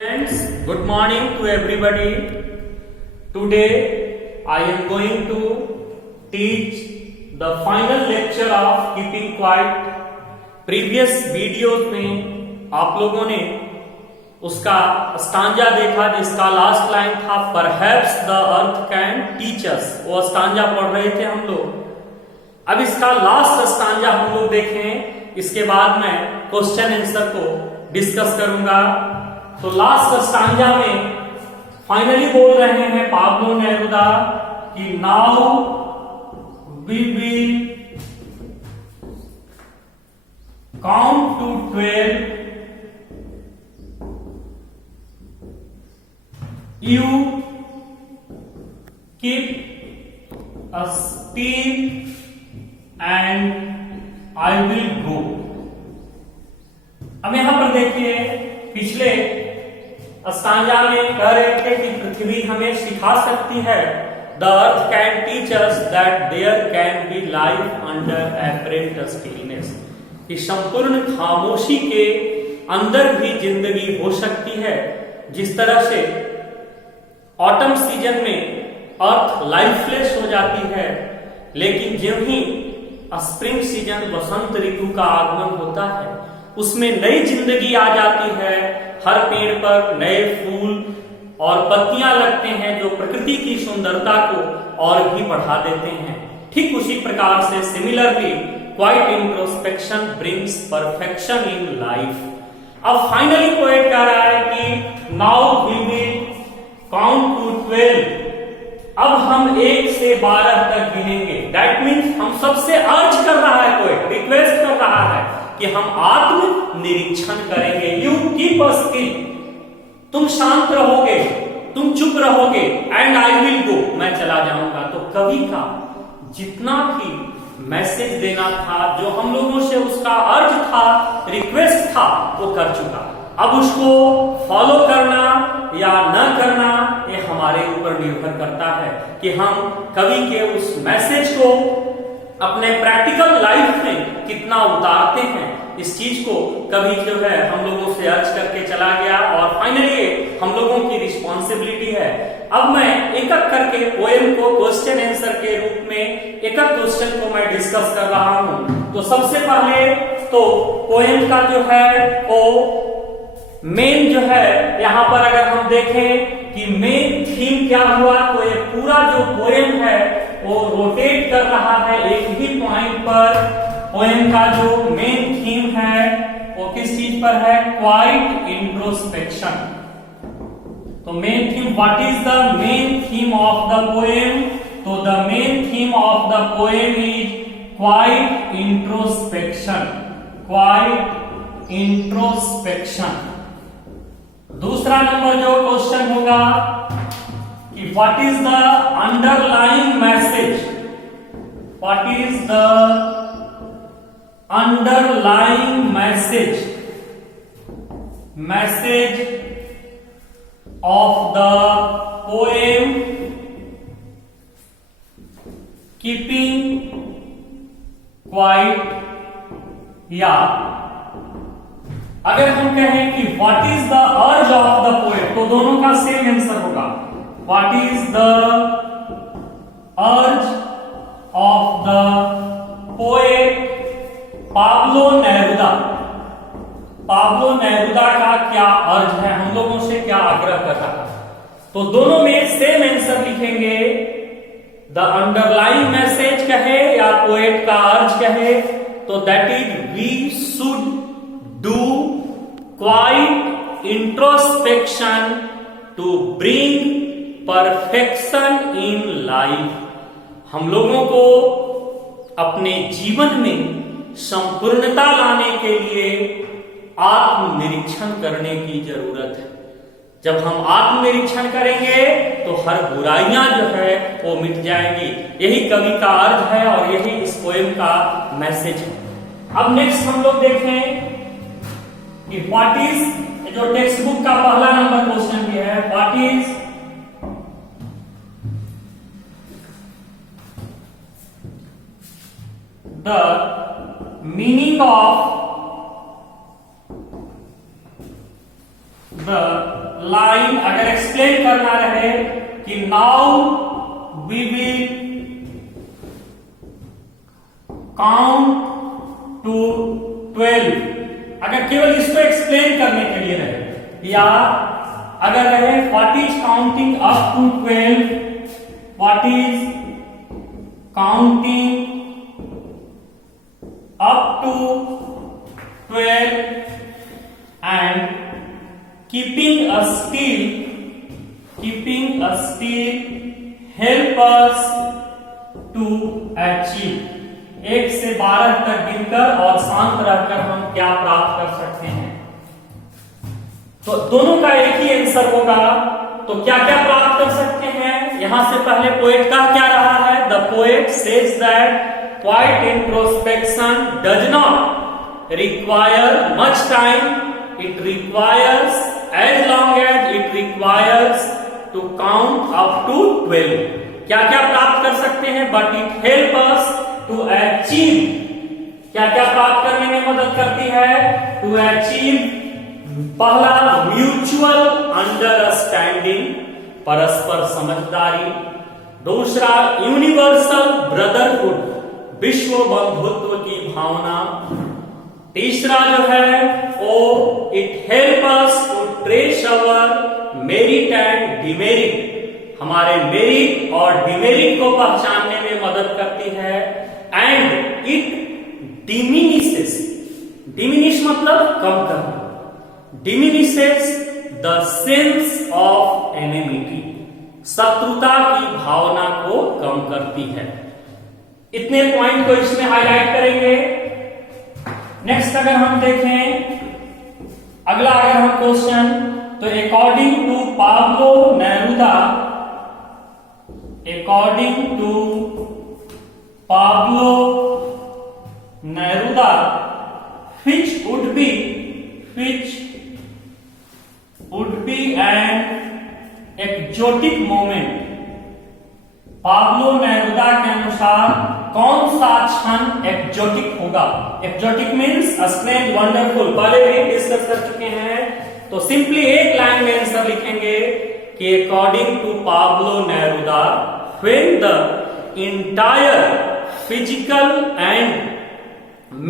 Friends, good morning to everybody. Today I am going to teach the final lecture of keeping quiet. Previous videos में आप लोगों ने उसका stanza देखा जिसका लास्ट लाइन था Perhaps the earth can teach us. वो stanza पढ़ रहे थे हम लोग। अब इसका लास्ट स्टांजा हम लोग देखें, इसके बाद मैं क्वेश्चन आंसर को डिस्कस करूंगा। तो लास्ट स्टांजा में फाइनली बोल रहे हैं पाब्लो नेरुदा कि now we will count to 12, you keep a still and I will go. अब यहां पर देखिए, पिछले स्टांजा में कह रहे थे कि पृथ्वी हमें सिखा सकती है, the earth can teach us that there can be life under apparent stillness, कि संपूर्ण खामोशी के अंदर भी जिंदगी हो सकती है। जिस तरह से ऑटम सीजन में अर्थ लाइफलेस हो जाती है, लेकिन जब ही स्प्रिंग सीजन वसंत ऋतु का आगमन होता है उसमें नई जिंदगी आ जाती है। हर पेड़ पर नए फूल और पत्तियां लगते हैं जो प्रकृति की सुंदरता को और भी बढ़ा देते हैं। ठीक उसी प्रकार से similarly quiet introspection brings perfection in life. अब फाइनली पोएट कह रहा है कि now we will count to 12। अब हम 1 से 12 तक गिनेंगे। दैट मीन्स हम सबसे अर्ज कर रहा है, पोएट रिक्वेस्ट कर रहा है कि हम आत्म निरीक्षण करेंगे। यू कीप अ स्टिल, तुम शांत रहोगे, तुम चुप रहोगे, एंड आई विल गो, मैं चला जाऊंगा। तो कवि का जितना भी मैसेज देना था, जो हम लोगों से उसका अर्ज था, रिक्वेस्ट था, वो कर चुका। अब उसको फॉलो करना या न करना ये हमारे ऊपर निर्भर करता है कि हम कवि के उस मैसेज को अपने प्रैक्टिकल लाइफ में कितना उतारते हैं। इस चीज को कभी जो है हम लोगों से अर्ज करके चला गया और फाइनली हम लोगों की रिस्पॉन्सिबिलिटी है। अब मैं एक एक करके पोएम को क्वेश्चन आंसर के रूप में एक एक क्वेश्चन को मैं डिस्कस कर रहा हूं। तो सबसे पहले तो पोएम का जो है वो मेन जो है, यहां पर अगर हम देखें कि मेन थीम क्या हुआ, तो ये पूरा जो पोएम है वो रोटेट कर रहा है एक ही पॉइंट पर। पोएम का जो मेन थीम है वो किस चीज पर है? Quiet introspection. तो main theme, what is the main theme of the poem? तो the main theme of the poem is quiet introspection, quiet introspection. दूसरा नंबर जो क्वेश्चन होगा कि what is the underlying message? What is the underlying message? Message of the poem keeping quiet. या अगर हम कहें कि what is the urge of the poem, तो दोनों का सेम आंसर होगा। What is the urge of the poet Pablo Neruda? Pablo Neruda का क्या अर्ज है, हम लोगों से क्या आग्रह कर रहा है? तो दोनों में सेम आंसर लिखेंगे। द अंडरलाइंग मैसेज कहे या पोएट का अर्ज कहे, तो that is we should do quiet introspection to bring perfection in life. हम लोगों को अपने जीवन में संपूर्णता लाने के लिए आत्मनिरीक्षण करने की जरूरत है। जब हम आत्मनिरीक्षण करेंगे तो हर बुराइयां जो है वो मिट जाएंगी। यही कवि का अर्थ है और यही इस पोएम का मैसेज है। अब नेक्स्ट हम लोग देखें कि व्हाट इज, जो टेक्स्ट बुक का पहला नंबर क्वेश्चन भी है, what is the meaning of the line अगर एक्सप्लेन करना रहे कि now we will count to 12, अगर केवल इसको एक्सप्लेन करने के लिए रहे, या अगर रहे what is counting up to 12, what is counting up to 12 and keeping a still help us to achieve, 1 से 12 तक गिनकर और शांत रहकर हम क्या प्राप्त कर सकते हैं। तो दोनों का एक ही आंसर होगा। तो क्या क्या प्राप्त कर सकते हैं, यहां से पहले पोएट का क्या रहा है, the poet says that quiet introspection does not require much time, it requires as long as it requires to count up to 12। क्या क्या प्राप्त कर सकते हैं, but it help us to achieve, क्या क्या प्राप्त करने में मदद करती है, to achieve, पहला म्यूचुअल अंडरस्टैंडिंग, परस्पर समझदारी, दूसरा यूनिवर्सल ब्रदरहुड, विश्व बंधुत्व की भावना, तीसरा जो है वो it help us to trace our merit and demerit, हमारे मेरिट और डिमेरिट को पहचानने में मदद करती है, एंड इट डिमिनिशेस, डिमिनिश मतलब कम करना, diminishes the sense of enmity, शत्रुता की भावना को कम करती है। इतने पॉइंट को इसमें हाईलाइट करेंगे। नेक्स्ट अगर हम देखें अगला अगर हम क्वेश्चन, तो according to Pablo Neruda, according to Pablo Neruda, which would be an exotic moment, Pablo Neruda के अनुसार कौन सा क्षण एक्जोटिक होगा, एक्जोटिक मीन्स स्ट्रेंज वंडरफुल, पहले भी डिस्कस कर चुके हैं। तो सिंपली एक लाइन में आंसर लिखेंगे कि according to Pablo Neruda, when the entire physical and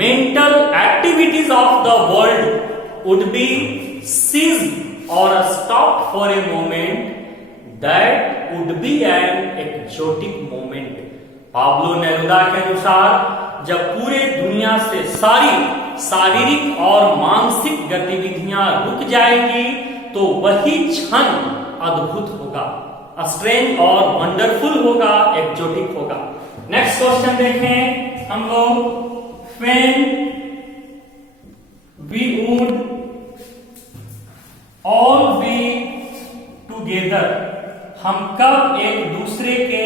mental activities of the world would be ceased और stopped for a moment, that would be an exotic moment। Pablo Neruda के अनुसार जब पूरे दुनिया से सारी शारीरिक और मानसिक गतिविधियां रुक जाएगी तो वही क्षण अद्भुत होगा, स्ट्रेंज और वंडरफुल होगा, एक्जोटिक होगा। नेक्स्ट क्वेश्चन देखें हम लोग, when we would all be together, हम कब एक दूसरे के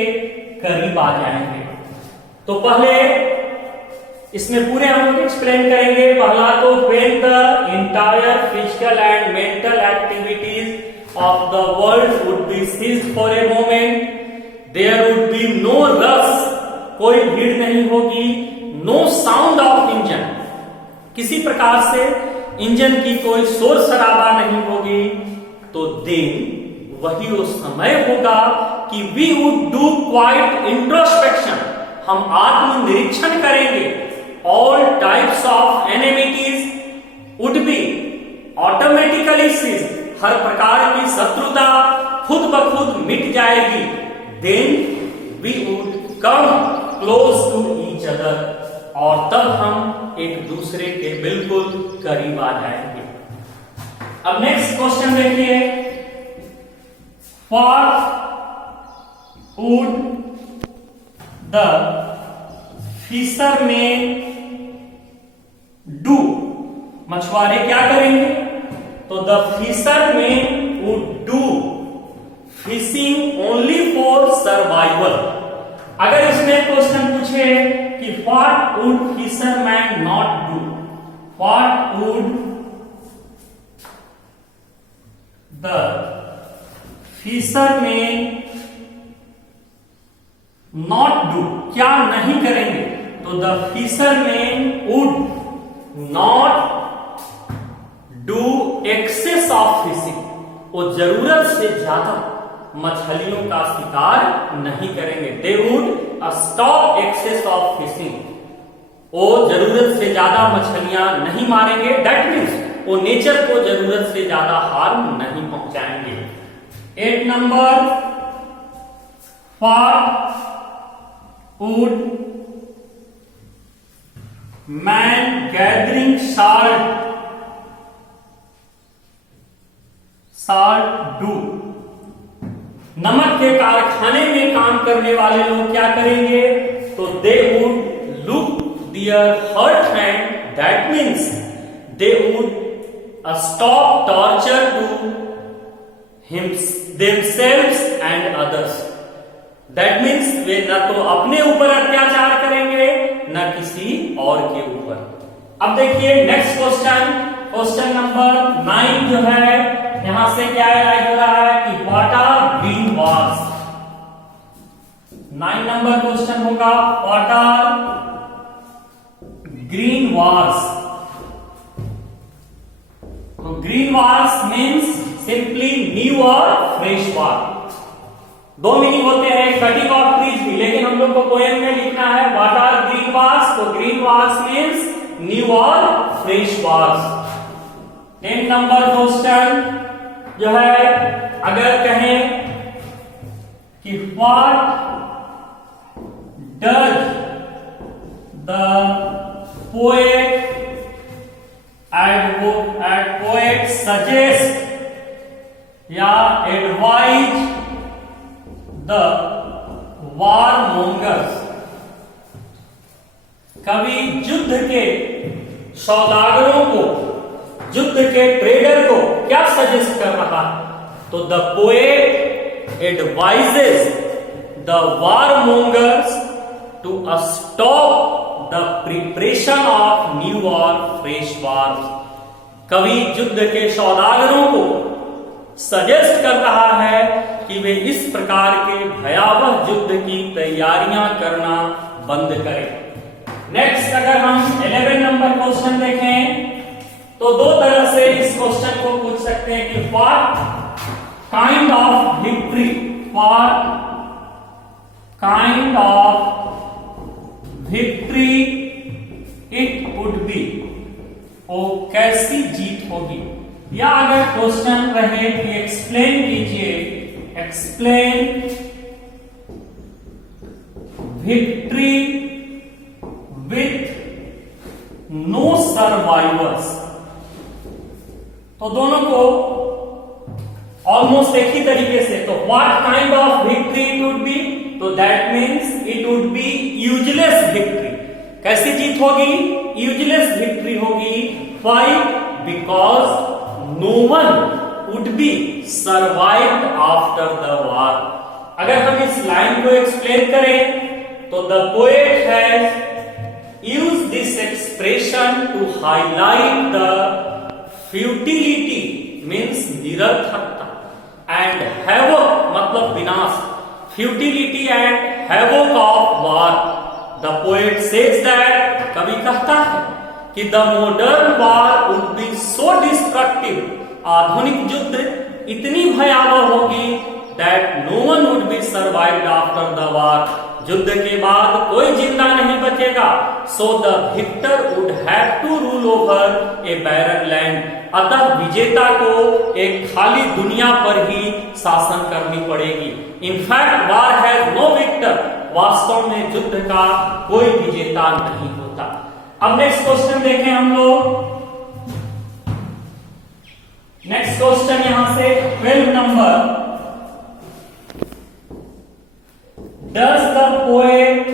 करीब आ जाएंगे। तो पहले इसमें पूरे हम लोग एक्सप्लेन करेंगे। पहला तो when the entire physical and mental activities of the world would be ceased for a moment, there would be no rush, कोई भीड़ नहीं होगी, no sound of engine, किसी प्रकार से इंजन की कोई शोर शराबा नहीं होगी। तो दिन वही वो समय होगा कि we would do quiet introspection, हम आत्मनिरीक्षण करेंगे। All types of enmities would be automatically ceased, हर प्रकार की शत्रुता खुद ब खुद मिट जाएगी। Then we would come close to each other, और तब हम एक दूसरे के बिल्कुल करीब आ जाएंगे। अब नेक्स्ट क्वेश्चन देखिए, what would the fisherman do, मछुआरे क्या करेंगे। तो the fisherman would do fishing only for survival। अगर इसमें क्वेश्चन पूछे कि what would fisherman not do, what would the fisherman not do, क्या नहीं करेंगे। तो the fisherman would not do excess of fishing, वो जरूरत से ज्यादा मछलियों का शिकार नहीं करेंगे। They would stop excess of fishing, वो जरूरत से ज्यादा मछलियां नहीं मारेंगे। दैट मीन्स वो नेचर को जरूरत से ज्यादा हार्म नहीं पहुंचाएंगे। 8 number, what would man gathering salt do, नमक के कारखाने में काम करने वाले लोग क्या करेंगे? तो they would look their hurt hand, that means they would stop torture to themselves and others, that means वे न तो अपने ऊपर अत्याचार करेंगे न किसी और के ऊपर। अब देखिए नेक्स्ट क्वेश्चन नंबर 9 जो है, यहां से क्या राइट हो रहा है कि what are green wars. 9 number question होगा व्हाट आर ग्रीन वॉर्स। तो green wars means simply new और फ्रेश वॉर। 2 मीनिंग होते हैं कटिंग ऑफ ट्रीज भी, लेकिन हम लोग को पोएम में लिखना है व्हाट आर ग्रीन वॉर्स। तो ग्रीन वॉर्स मीन्स न्यू और फ्रेश वॉर्स। 10 नंबर क्वेश्चन जो है, अगर कहें कि what does the poet suggest या एडवाइज द वार मोंगर्स, कवि युद्ध के सौदागरों को, युद्ध के ट्रेडर को क्या सजेस्ट कर रहा है? तो the poet advises the warmongers to stop the preparation of new और फ्रेश वार्स। कवि युद्ध के सौदागरों को सजेस्ट कर रहा है कि वे इस प्रकार के भयावह युद्ध की तैयारियां करना बंद करें। नेक्स्ट अगर हम 11 नंबर क्वेश्चन देखें तो 2 तरह से इस क्वेश्चन को पूछ सकते हैं कि what kind of victory, what kind of victory it would B, वो कैसी जीत होगी। या अगर क्वेश्चन रहे कि एक्सप्लेन कीजिए, explain victory with no survivors, तो दोनों को ऑलमोस्ट एक ही तरीके से, तो what kind of victory it would be, तो that means it would be useless victory. कैसी जीत होगी? यूजलेस विक्ट्री होगी। Why? Because no one would be survived after the war. अगर हम इस लाइन को एक्सप्लेन करें तो the poet has used this expression to highlight the futility means निरर्थकता एंड हैवोक मतलब विनाश, futility and havoc of war. The poet says that, कवि कहता है कि the modern war would be so destructive, आधुनिक युद्ध इतनी भयावह होगी that no one would be survived after the war, युद्ध के बाद कोई जिंदा नहीं बचेगा। So the victor would have to rule over a barren land, अतः विजेता को एक खाली दुनिया पर ही शासन करनी पड़ेगी। In fact war has no victor, वास्तव में युद्ध का कोई विजेता नहीं होता। अब नेक्स्ट क्वेश्चन देखें हम लोग। नेक्स्ट क्वेश्चन यहां से 12 number, does the poet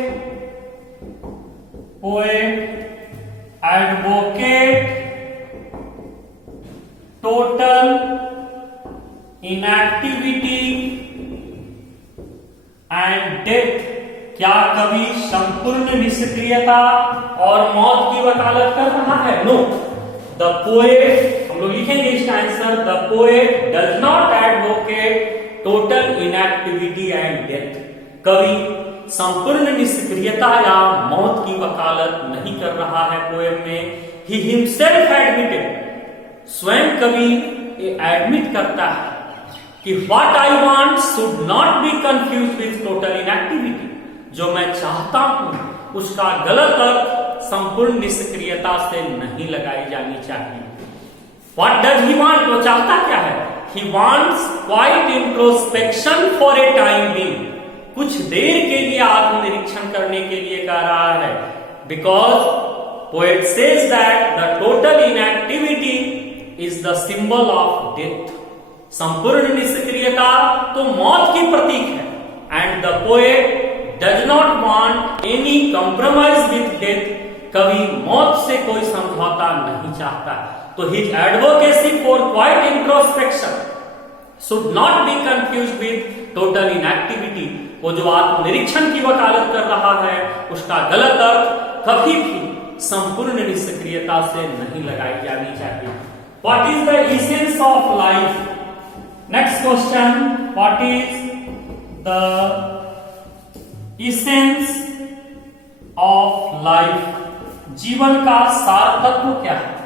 advocate total inactivity and death, क्या कवि संपूर्ण निष्क्रियता और मौत की वकालत कर रहा है? नो, द पोएट, हम लोग लिखेंगे इसका answer, the poet does not advocate total inactivity and death. कवि संपूर्ण निष्क्रियता या मौत की वकालत नहीं कर रहा है पोएम में। ही हिमसेल्फ एडमिटेड, स्वयं कवि एडमिट करता है कि what I want should not be confuse with total inactivity. जो मैं चाहता हूं उसका गलत अर्थ संपूर्ण निष्क्रियता से नहीं लगाई जानी चाहिए। व्हाट डज ही वांट, वो चाहता क्या है? He wants quite introspection for a time being, कुछ देर के लिए आत्मनिरीक्षण करने के लिए कह रहा है। Because poet says that the total inactivity is the symbol of death, संपूर्ण निष्क्रियता तो मौत की प्रतीक है। And the poet does not want any compromise with death, कवि मौत से कोई समझौता नहीं चाहता। तो his advocacy for quite introspection should not be confused with total inactivity, वो जो आत्मनिरीक्षण की वकालत कर रहा है उसका गलत अर्थ कभी भी संपूर्ण निष्क्रियता से नहीं लगाई जानी चाहिए। What is the essence of life? Next question, what is the essence of life? जीवन का सार तत्व क्या है?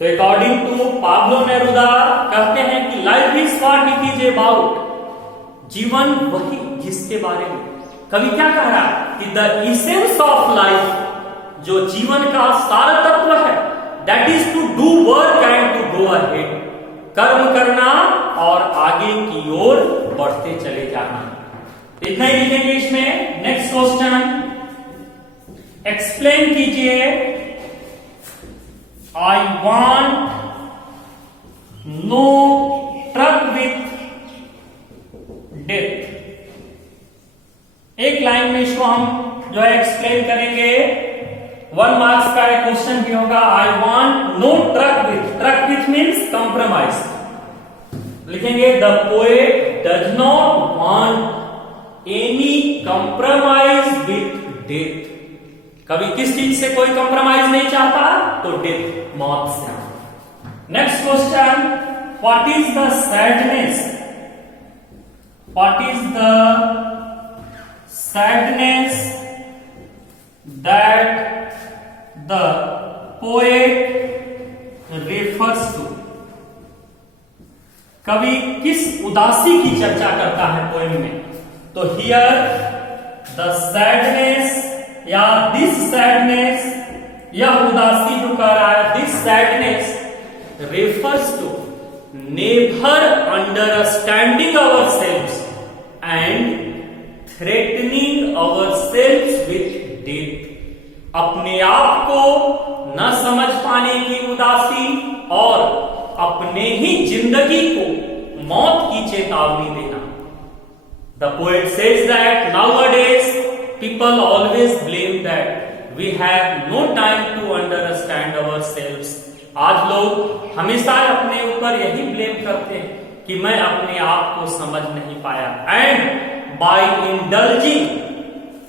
तो अकॉर्डिंग टू पाब्लो नेरुदा कहते हैं कि life is what it is about, जीवन वही जिसके बारे में। कवि क्या कह रहा है कि द एसेंस ऑफ लाइफ, जो जीवन का सार तत्व है, that is to do work and to go ahead, कर्म करना और आगे की ओर बढ़ते चले जाना। इतना ही लिखेंगे इसमें। नेक्स्ट क्वेश्चन, एक्सप्लेन कीजिए I want no truck with death. एक लाइन में इसको हम जो है एक्सप्लेन करेंगे। 1 मार्क्स का एक क्वेश्चन भी होगा। I want no truck with means compromise. लिखेंगे the poet does not want any compromise with death. कभी किस चीज से कोई कंप्रोमाइज नहीं चाहता? तो डेथ, मौत से। Next question, what is the sadness? What is the sadness that the poet refers to? कवि किस उदासी की चर्चा करता है पोएम में? तो हियर द सैडनेस या दिस सैडनेस, यह उदासी जो कह रहा है, this sadness refers to never understanding our selves and threatening our selves with death. अपने आप को न समझ पाने की उदासी और अपने ही जिंदगी को मौत की चेतावनी देना। The poet says that nowadays people always blame that we have no time to understand ourselves। आज लोग हमेशा अपने ऊपर यही ब्लेम करते हैं कि मैं अपने आप को समझ नहीं पाया। एंड बाय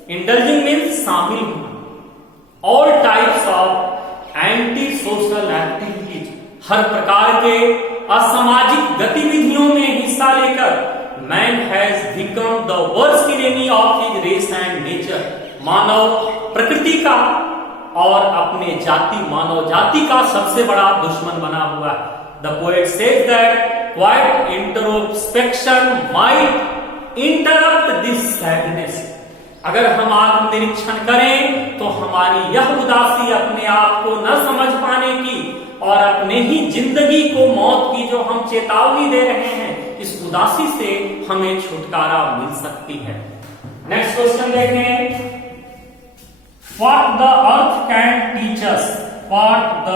इंडल्जिंग मीन्स शामिल होना, all types of anti social activities, हर प्रकार के असामाजिक गतिविधियों में हिस्सा लेकर Man has become the worst enemy of his race and nature। मानव प्रकृति का और अपने जाति, मानव जाति का सबसे बड़ा दुश्मन बना हुआ है। The poet says that quiet introspection might interrupt this sadness। अगर हम आत्मनिरीक्षण करें तो हमारी यह उदासी, अपने आप को न समझ पाने की और अपने ही जिंदगी को मौत की जो हम चेतावनी दे रहे हैं, इस उदासी से हमें छुटकारा मिल सकती है। नेक्स्ट क्वेश्चन देखें, what the earth can teach us? What the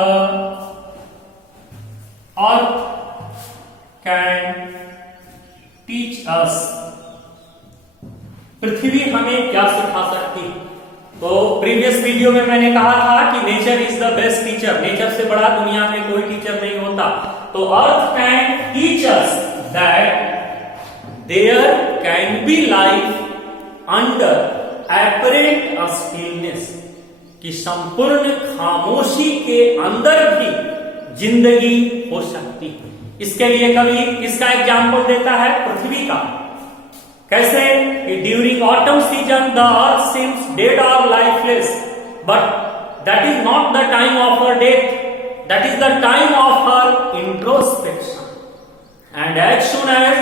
earth can teach us? पृथ्वी हमें क्या सिखा सकती है? तो प्रीवियस वीडियो में मैंने कहा था कि nature is the best teacher, nature से बड़ा दुनिया में कोई टीचर नहीं होता। तो अर्थ can teach us that there can be life under apparent stillness, कि संपूर्ण खामोशी के अंदर भी जिंदगी हो सकती है। इसके लिए कवि इसका एग्जाम्पल देता है पृथ्वी का। कैसे कि during autumn season the earth seems dead और lifeless, but that is not the time of her death, that is the time of her introspection. and as soon as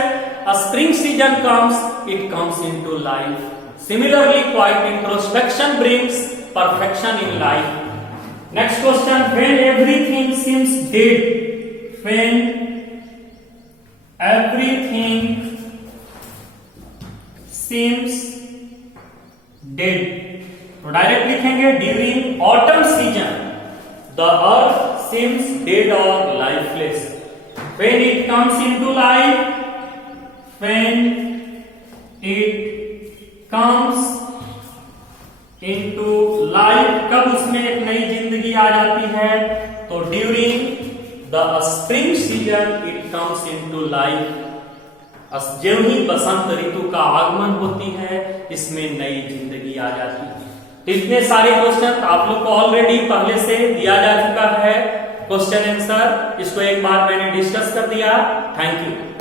a spring season comes, it comes into life. Similarly, quiet introspection brings perfection in life. Next question, when everything seems dead, when everything seems dead, तो direct लिखेंगे during autumn season the earth seems dead or lifeless. When it comes into life, when it comes into life, कब उसमें एक नई जिंदगी आ जाती है? तो during the spring season it comes into life. जो ही बसंत ऋतु का आगमन होती है, इसमें नई जिंदगी आ जाती है. इतने सारे क्वेश्चन आप लोग को ऑलरेडी पहले से दिया जा चुका है. क्वेश्चन आंसर इसको एक बार मैंने डिस्कस कर दिया. Thank you.